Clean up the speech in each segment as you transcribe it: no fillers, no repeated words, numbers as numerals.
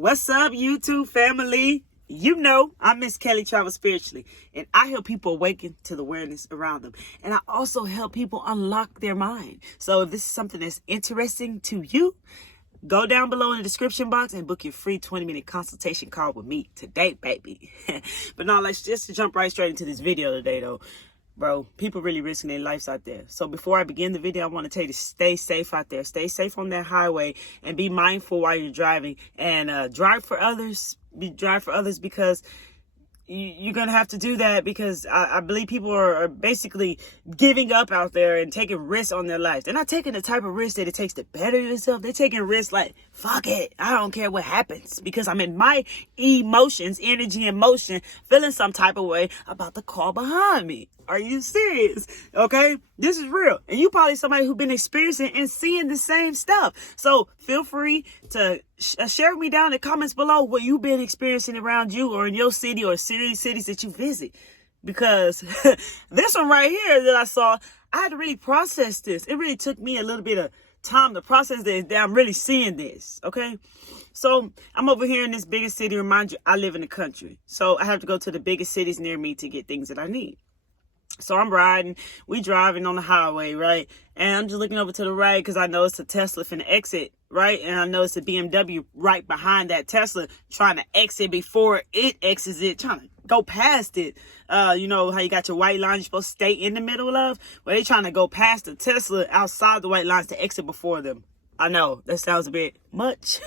What's up, YouTube family? You know, I'm Miss Kelly Travel Spiritually, and I help people awaken to the awareness around them. And I also help people unlock their mind. So if this is something that's interesting to you, go down below in the description box and book your free 20-minute consultation call with me today, baby. But now let's just jump right straight into this video today, though. Bro, people really risking their lives out there. So before I begin the video, I want to tell you to stay safe out there. Stay safe on that highway and be mindful while you're driving. And drive for others. Drive for others because you're going to have to do that, because I believe people are basically giving up out there and taking risks on their lives. They're not taking the type of risk that it takes to better yourself. They're taking risks like, fuck it, I don't care what happens, because I'm in my emotions, energy and motion, feeling some type of way about the car behind me. Are you serious? Okay, this is real. And you probably somebody who's been experiencing and seeing the same stuff. So feel free to share with me down in the comments below what you've been experiencing around you or in your city or cities that you visit. Because this one right here that I saw, I had to really process this. It really took me a little bit of time to process this, that I'm really seeing this. Okay, so I'm over here in this biggest city. Remind you, I live in the country, so I have to go to the biggest cities near me to get things that I need. So I'm we driving on the highway, right? And I'm just looking over to the right because I know it's a Tesla finna exit, right? And I know it's a BMW right behind that Tesla trying to exit before it exits it, trying to go past it. You know how you got your white lines you're supposed to stay in the middle of? Well, they trying to go past the Tesla outside the white lines to exit before them. I know that sounds a bit much,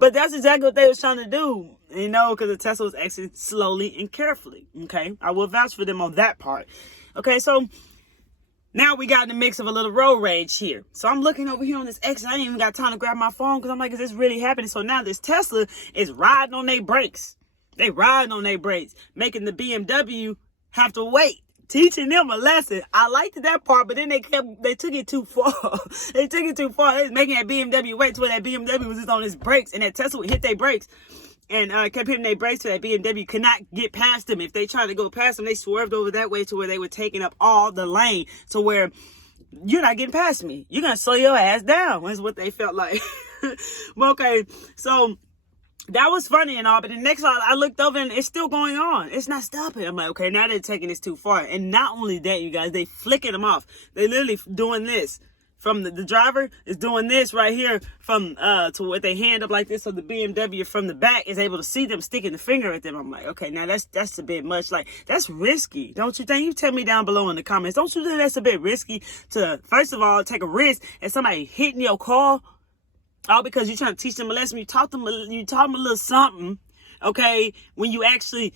but that's exactly what they was trying to do, you know, because the Tesla was exiting slowly and carefully. Okay, I will vouch for them on that part. Okay, so now we got in the mix of a little road rage here. So I'm looking over here on this exit. I ain't even got time to grab my phone because I'm like, is this really happening? So now this Tesla is riding on their brakes. They riding on their brakes, making the BMW have to wait. Teaching them a lesson. I liked that part, but then they took it too far. They took it too far. They was making that BMW wait till that BMW was just on its brakes, and that Tesla would hit their brakes and kept hitting their brakes so that BMW could not get past them. If they tried to go past them, they swerved over that way to where they were taking up all the lane to where you're not getting past me. You're going to slow your ass down, is what they felt like. Well, okay, so that was funny and all, but the next one I looked over and it's still going on. It's not stopping. I'm like, okay, now they're taking this too far. And not only that, you guys, they flicking them off. They literally doing this. From the driver is doing this right here from to what they hand up like this, so the BMW from the back is able to see them sticking the finger at them. I'm like, okay, now that's a bit much. Like, that's risky, don't you think? You tell me down below in the comments. Don't you think that's a bit risky to, first of all, take a risk and somebody hitting your car? All because you're trying to teach them a lesson. You taught them a little something, okay, when you actually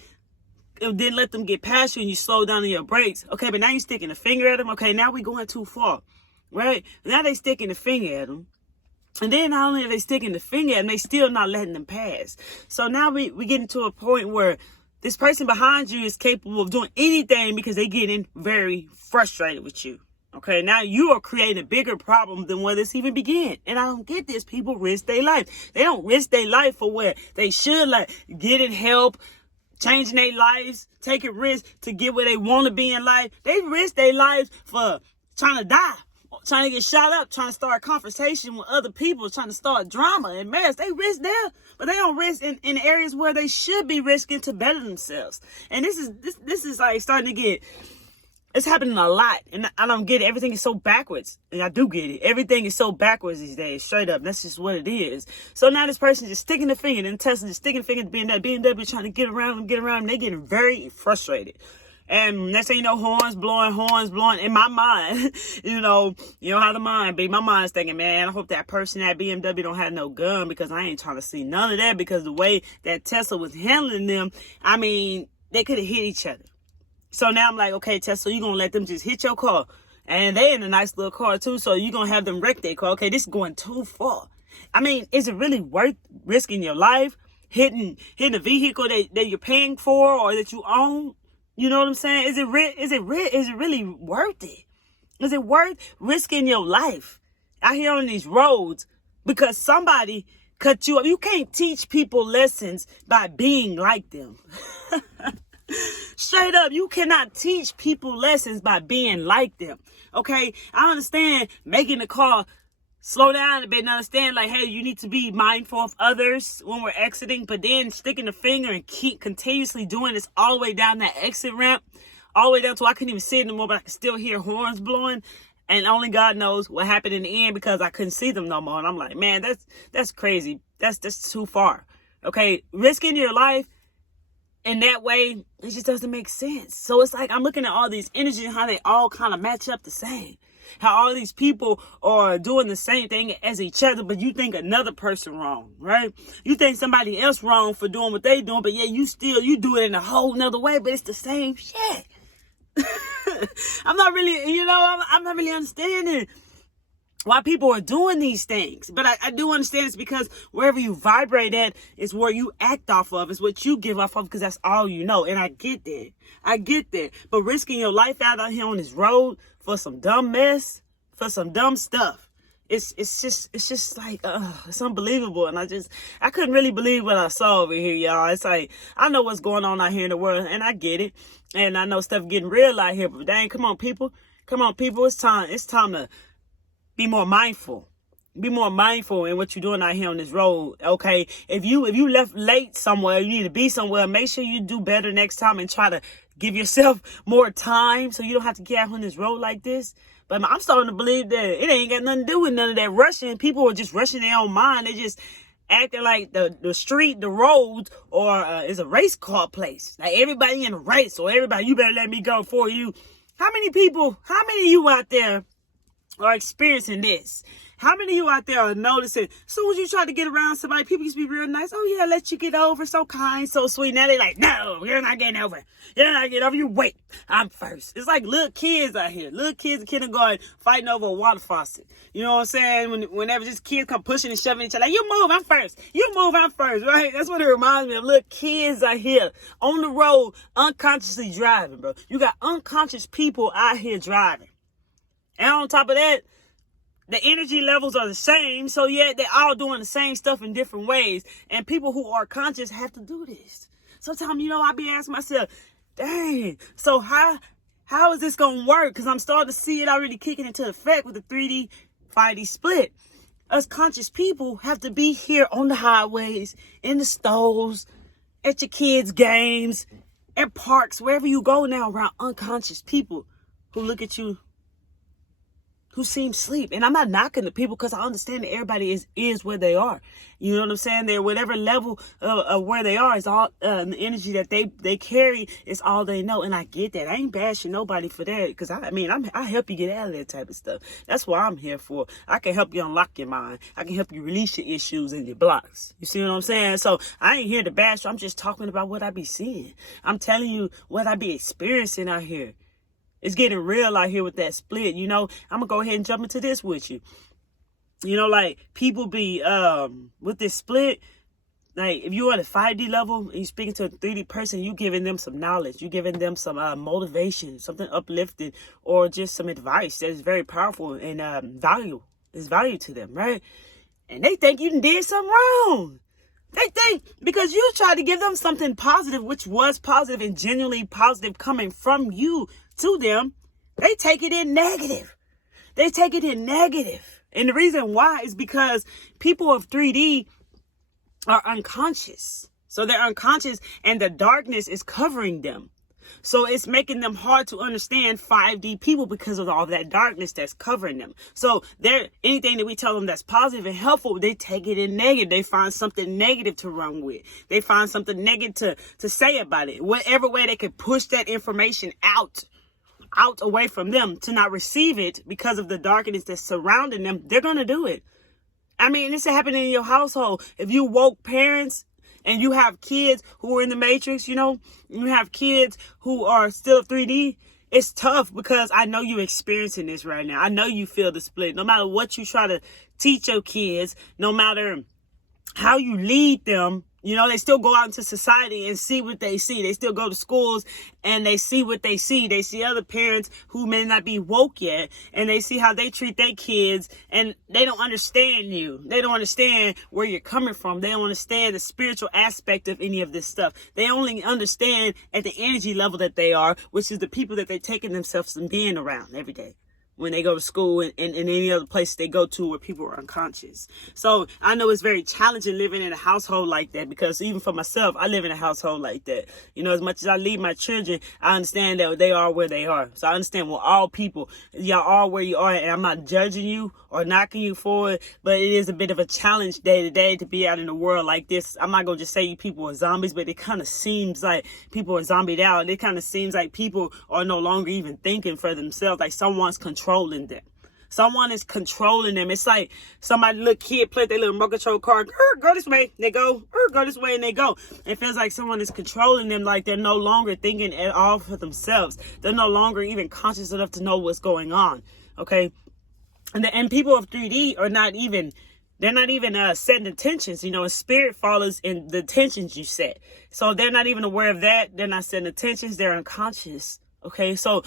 didn't let them get past you and you slow down on your brakes. Okay, but now you're sticking a finger at them. Okay, now we're going too far, right? Now they sticking the finger at them. And then not only are they sticking the finger at them, they still not letting them pass. So now we getting to a point where this person behind you is capable of doing anything because they getting very frustrated with you. Okay, now you are creating a bigger problem than where this even began. And I don't get this. People risk their life. They don't risk their life for where they should, like getting help, changing their lives, taking risks to get where they want to be in life. They risk their lives for trying to die, trying to get shot up, trying to start a conversation with other people, trying to start drama and mess. They risk there, but they don't risk in areas where they should be risking to better themselves. And this is like starting to get... It's happening a lot, and I don't get it. Everything is so backwards, and I do get it. Everything is so backwards these days, straight up. That's just what it is. So now this person just sticking the finger, and Tesla just sticking the finger to BMW trying to get around them, They getting very frustrated. And next thing you know, horns blowing. In my mind, you know how the mind be. My mind's thinking, man, I hope that person at BMW don't have no gun, because I ain't trying to see none of that, because the way that Tesla was handling them, I mean, they could have hit each other. So now I'm like, okay, Tesla, you're going to let them just hit your car. And they in a nice little car too, so you're going to have them wreck their car. Okay, this is going too far. I mean, is it really worth risking your life, hitting a vehicle that you're paying for or that you own? You know what I'm saying? Is it really worth it? Is it worth risking your life out here on these roads because somebody cut you up? You can't teach people lessons by being like them. Straight up, you cannot teach people lessons by being like them. Okay, I understand making the car slow down a bit and understand, like, hey, you need to be mindful of others when we're exiting, but then sticking the finger and keep continuously doing this all the way down that exit ramp, all the way down to I couldn't even see it no more, but I could still hear horns blowing, and only God knows what happened in the end because I couldn't see them no more. And I'm like, man, that's crazy. That's too far. Okay, risking your life in that way, it just doesn't make sense. So it's like I'm looking at all these energies and how they all kind of match up the same. How all these people are doing the same thing as each other, but you think another person wrong, right? You think somebody else wrong for doing what they doing, but yeah, you do it in a whole nother way, but it's the same shit. I'm not really, I'm not really understanding why people are doing these things. But I do understand it's because wherever you vibrate at is where you act off of. It's what you give off of because that's all you know. And I get that. But risking your life out here on this road for some dumb mess, for some dumb stuff, it's just like, it's unbelievable. And I couldn't really believe what I saw over here, y'all. It's like, I know what's going on out here in the world, and I get it. And I know stuff getting real out here, but dang, come on, people. It's time to be more mindful. Be more mindful in what you're doing out here on this road, okay? If you left late somewhere, you need to be somewhere, make sure you do better next time and try to give yourself more time so you don't have to get out on this road like this. But I'm starting to believe that it ain't got nothing to do with none of that rushing. People are just rushing their own mind. They just acting like the street, the road, or is a race car place. Like everybody in a race, or everybody, you better let me go for you. How many of you out there are experiencing this? How many of you out there are noticing, as soon as you try to get around somebody, people used to be real nice. Oh yeah, let you get over, so kind, so sweet. Now they like, no, you're not getting over. You're not getting over. You wait, I'm first. It's like little kids out here, little kids in kindergarten fighting over a water faucet. You know what I'm saying? Whenever just kids come pushing and shoving each other, like, you move, I'm first. You move, I'm first, right? That's what it reminds me of. Little kids out here on the road, unconsciously driving, bro. You got unconscious people out here driving. And on top of that, the energy levels are the same, so yet they're all doing the same stuff in different ways. And people who are conscious have to do this. Sometimes, I be asking myself, dang, so how is this going to work? Because I'm starting to see it already kicking into effect with the 3D, 5D split. Us conscious people have to be here on the highways, in the stores, at your kids' games, at parks, wherever you go now around unconscious people who look at you, who seem asleep. And I'm not knocking the people because I understand that everybody is where they are. You know what I'm saying? They're whatever level of where they are is all the energy that they carry is all they know. And I get that. I ain't bashing nobody for that because I help you get out of that type of stuff. That's what I'm here for. I can help you unlock your mind. I can help you release your issues and your blocks. You see what I'm saying? So I ain't here to bash. I'm just talking about what I be seeing. I'm telling you what I be experiencing out here. It's getting real out here with that split. I'm going to go ahead and jump into this with you. Like people be, with this split, like if you're at a 5D level and you're speaking to a 3D person, you giving them some knowledge. You giving them some motivation, something uplifting, or just some advice that is very powerful and value to them, right? And they think you did something wrong. They think because you tried to give them something positive, which was positive and genuinely positive coming from you to them, they take it in negative. And the reason why is because people of 3D are unconscious. So they're unconscious and the darkness is covering them. So it's making them hard to understand 5D people because of all that darkness that's covering them. So anything that we tell them that's positive and helpful, they take it in negative. They find something negative to run with. They find something negative to say about it. Whatever way they can push that information out away from them to not receive it because of the darkness that's surrounding them, they're going to do it. This is happening in your household. If you woke parents and you have kids who are in the matrix, you have kids who are still 3D, it's tough because I know you're experiencing this right now. I know you feel the split. No matter what you try to teach your kids, no matter how you lead them, they still go out into society and see what they see. They still go to schools and they see what they see. They see other parents who may not be woke yet and they see how they treat their kids and they don't understand you. They don't understand where you're coming from. They don't understand the spiritual aspect of any of this stuff. They only understand at the energy level that they are, which is the people that they're taking themselves and being around every day. when they go to school and any other place they go to where people are unconscious. So I know it's very challenging living in a household like that, because even for myself, I live in a household like that. You know, as much as I lead my children, I understand that they are where they are. So I understand we're all people. Y'all are where you are, and I'm not judging you or knocking you for it, but it is a bit of a challenge day to day to be out in the world like this. I'm not going to just say you people are zombies, but it kind of seems like people are zombied out. It kind of seems like people are no longer even thinking for themselves, like someone's controlling them. Someone is controlling them. It's like somebody, little kid, play their little remote control car. Go this way, they go. Go this way, and they go. It feels like someone is controlling them, like they're no longer thinking at all for themselves. They're no longer even conscious enough to know what's going on. Okay? And people of 3D are not even, they're not even setting intentions. You know, and spirit follows in the intentions you set. So they're not even aware of that. They're not setting intentions. They're unconscious. Okay? So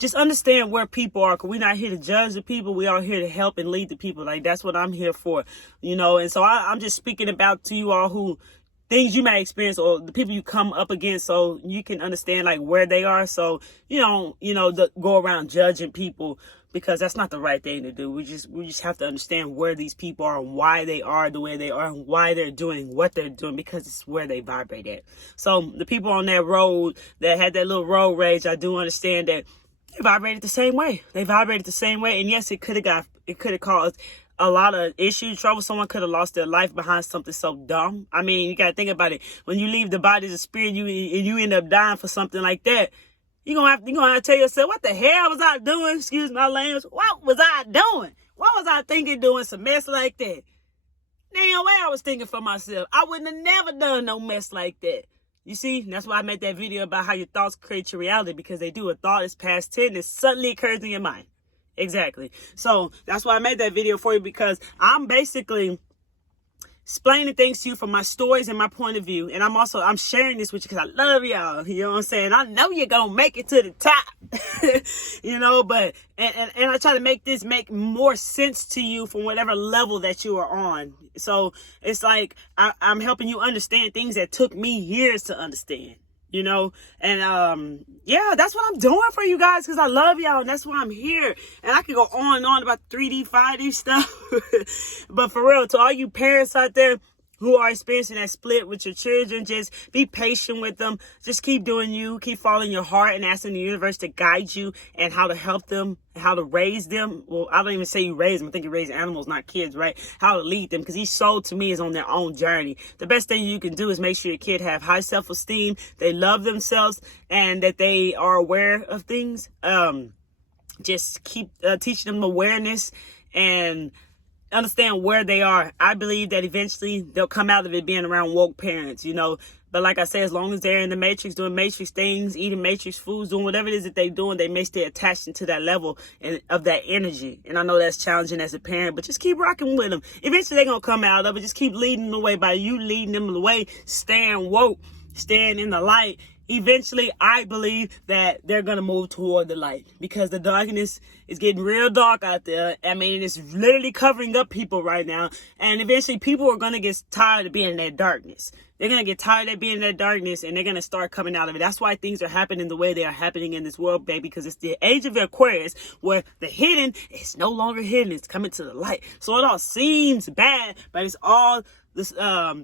just understand where people are, because we're not here to judge the people. We are here to help and lead the people. Like, that's what I'm here for, you know. And so I'm just speaking about to you all who things you may experience or the people you come up against, so you can understand like where they are. So you don't, go around judging people, because that's not the right thing to do. We just have to understand where these people are and why they are the way they are and why they're doing what they're doing, because it's where they vibrate at. So the people on that road that had that little road rage, I do understand that they vibrated the same way. And yes, it could have caused a lot of issues, trouble. Someone could have lost their life behind something so dumb. I mean, you gotta think about it. When you leave the body of the spirit, you end up dying for something like that. You're gonna have to tell yourself, what the hell was I doing? Excuse my language. What was I doing? What was I thinking doing some mess like that? Damn way I was thinking for myself. I wouldn't have never done no mess like that. You see, that's why I made that video about how your thoughts create your reality, because they do. A thought is past 10 and suddenly occurs in your mind. Exactly. So that's why I made that video for you, because I'm basically explaining things to you from my stories and my point of view. And I'm sharing this with you because I love y'all. You know what I'm saying? I know you're going to make it to the top, but, and I try to make this make more sense to you from whatever level that you are on. So it's like, I'm helping you understand things that took me years to understand. And that's what I'm doing for you guys, because I love y'all, and that's why I'm here. And I can go on and on about 3D, 5D stuff. But for real, to all you parents out there who are experiencing that split with your children, just be patient with them. Just keep doing you, keep following your heart and asking the universe to guide you and how to help them, how to raise them. Well, I don't even say you raise them. I think you raise animals, not kids, right? How to lead them, because each soul to me is on their own journey. The best thing you can do is make sure your kid have high self-esteem, they love themselves, and that they are aware of things. Just keep teaching them awareness and understand where they are. I believe that eventually they'll come out of it being around woke parents, But like I said, as long as they're in the matrix, doing matrix things, eating matrix foods, doing whatever it is that they're doing, they may stay attached into that level of that energy. And I know that's challenging as a parent, but just keep rocking with them. Eventually they're going to come out of it. Just keep leading them the way by you leading them the way, staying woke, staying in the light. Eventually, I believe that they're going to move toward the light, because the darkness is getting real dark out there. I mean, it's literally covering up people right now. And eventually, people are going to get tired of being in that darkness. They're going to get tired of being in that darkness, and they're going to start coming out of it. That's why things are happening the way they are happening in this world, baby, because it's the age of Aquarius, where the hidden is no longer hidden. It's coming to the light. So it all seems bad, but it's all this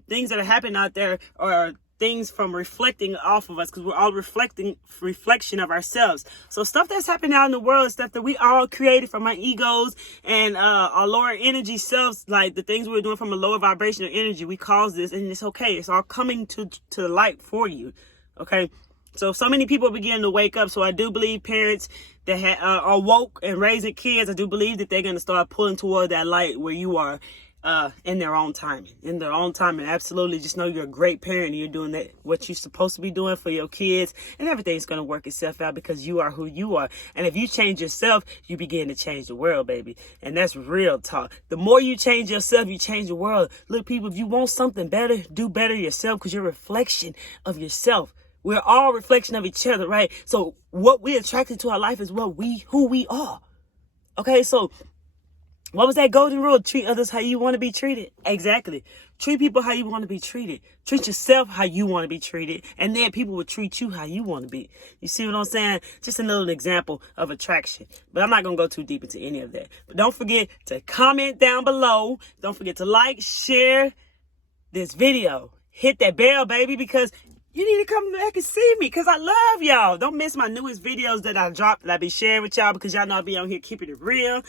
things that are happening out there are things from reflecting off of us, because we're all reflection of ourselves. So stuff that's happening out in the world is stuff that we all created from our egos and our lower energy selves, like the things we're doing from a lower vibrational energy. We cause this, and it's okay. It's all coming to the light for you. Okay. So many people are beginning to wake up. So I do believe parents that are woke and raising kids, I do believe that they're going to start pulling toward that light where you are. In their own timing. Absolutely, just know you're a great parent and you're doing that, what you're supposed to be doing for your kids, and everything's going to work itself out, because you are who you are. And if you change yourself, you begin to change the world, baby. And that's real talk. The more you change yourself, you change the world. Look, people, if you want something better, do better yourself, because you're a reflection of yourself. We're all a reflection of each other, right? So what we attracted to our life is who we are. Okay, so What was that golden rule? Treat others how you want to be treated. Exactly. Treat people how you want to be treated. Treat yourself how you want to be treated. And then people will treat you how you want to be. You see what I'm saying? Just a little example of attraction. But I'm not going to go too deep into any of that. But don't forget to comment down below. Don't forget to like, share this video. Hit that bell, baby, because you need to come back and see me because I love y'all. Don't miss my newest videos that I dropped that I be sharing with y'all because y'all know I be on here keeping it real.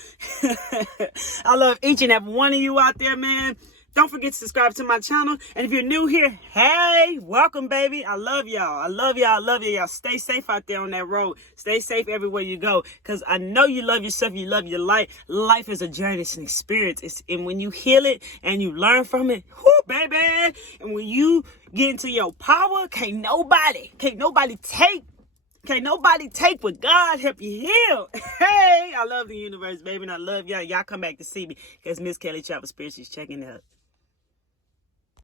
I love each and every one of you out there, man. Don't forget to subscribe to my channel. And if you're new here, hey, welcome, baby. I love y'all. I love y'all. I love you. Y'all stay safe out there on that road. Stay safe everywhere you go because I know you love yourself. You love your life. Life is a journey. It's an experience. And when you heal it and you learn from it, whoo, baby. And when you get into your power, can't nobody take what God help you heal. Hey, I love the universe, baby, and I love y'all. Y'all come back to see me because Miss Kelly Travel Spiritual is checking out.